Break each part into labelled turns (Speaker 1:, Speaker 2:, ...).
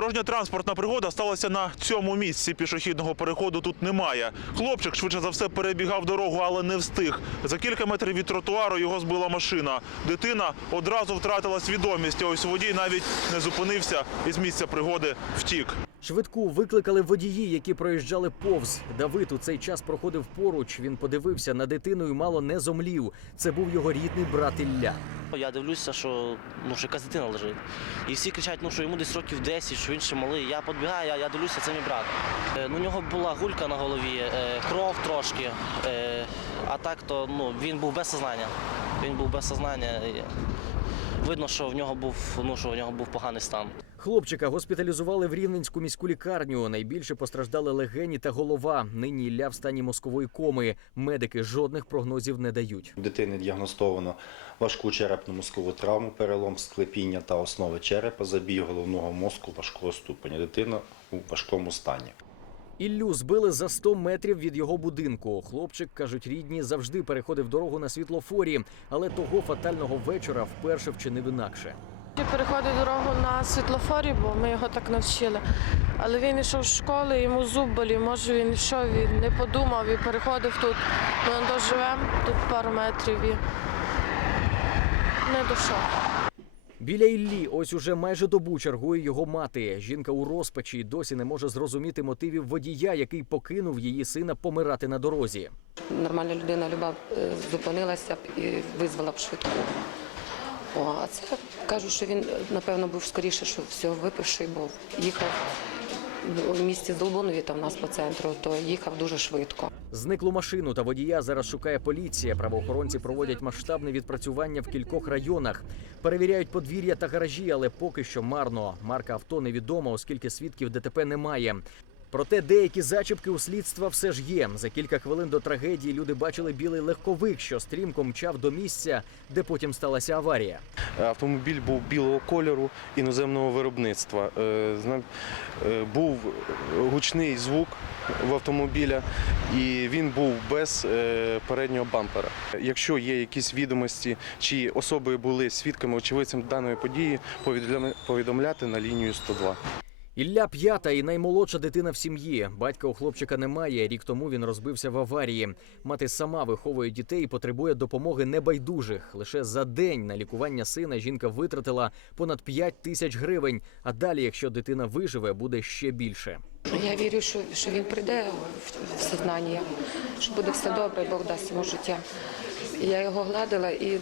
Speaker 1: Дорожньо-транспортна пригода сталася на цьому місці. Пішохідного переходу тут немає. Хлопчик швидше за все перебігав дорогу, але не встиг. За кілька метрів від тротуару його збила машина. Дитина одразу втратила свідомість. Ось водій навіть не зупинився і з місця пригоди втік.
Speaker 2: Швидку викликали водії, які проїжджали повз. Давид у цей час проходив поруч. Він подивився на дитину і мало не зомлів. Це був його рідний брат Ілля.
Speaker 3: Я дивлюся, що ну що якась дитина лежить. І всі кричать, ну що йому десь років 10, що він ще малий. Я підбігаю, я, я дивлюся, це мій брат. Е, ну, у нього була гулька на голові, е, кров трошки. Е, а так то ну, він був без сознання. Він був без сознання. Видно, що в нього був, ну, що в нього був поганий стан.
Speaker 2: Хлопчика госпіталізували в Рівненську міську лікарню. Найбільше постраждали легені та голова. Нині Ілля в стані мозкової коми. Медики жодних прогнозів не дають.
Speaker 4: Дитини діагностовано важку черепно-мозкову травму, перелом склепіння та основи черепа, забій головного мозку важкого ступеня. Дитина у важкому стані.
Speaker 2: Іллю збили за 100 метрів від його будинку. Хлопчик, кажуть рідні, завжди переходив дорогу на світлофорі, але того фатального вечора вперше вчинив інакше.
Speaker 5: Він переходить дорогу на світлофорі, бо ми його так навчили. Але він йшов з школи, йому зуб болів, може він йшов, він не подумав і переходив тут. Ми доживемо тут пару метрів і не дійшов.
Speaker 2: Біля Іллі ось уже майже добу чергує його мати. Жінка у розпачі й досі не може зрозуміти мотивів водія, який покинув її сина помирати на дорозі.
Speaker 6: Нормальна людина люба е, зупинилася і визвала б швидку. О, а це кажуть, що він напевно був скоріше, що всього випивши, бо їхав у місті Здолбунові, там в нас по центру, то їхав дуже швидко.
Speaker 2: Зниклу машину та водія зараз шукає поліція. Правоохоронці проводять масштабне відпрацювання в кількох районах. Перевіряють подвір'я та гаражі, але поки що марно. Марка авто невідома, оскільки свідків ДТП немає. Проте деякі зачіпки у слідства все ж є. За кілька хвилин до трагедії люди бачили білий легковик, що стрімко мчав до місця, де потім сталася аварія.
Speaker 7: Автомобіль був білого кольору іноземного виробництва. Е, е, Був гучний звук в автомобіля, і він був без е, переднього бампера. Якщо є якісь відомості, чи особи були свідками, очевидцем даної події, повідомля- повідомляти на лінію 102.
Speaker 2: Ілля п'ята і наймолодша дитина в сім'ї. Батька у хлопчика немає. Рік тому він розбився в аварії. Мати сама виховує дітей і потребує допомоги небайдужих. Лише за день на лікування сина жінка витратила понад 5 тисяч гривень. А далі, якщо дитина виживе, буде ще більше.
Speaker 6: Я вірю, що, що він прийде в, сознання, що буде все добре, Бог дасть йому життя. Я його гладила і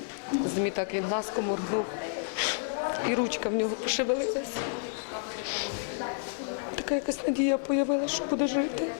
Speaker 6: змі так він глазком моргнув, і ручка в нього пошевелилася. Така якась надія появилася, що буде жити.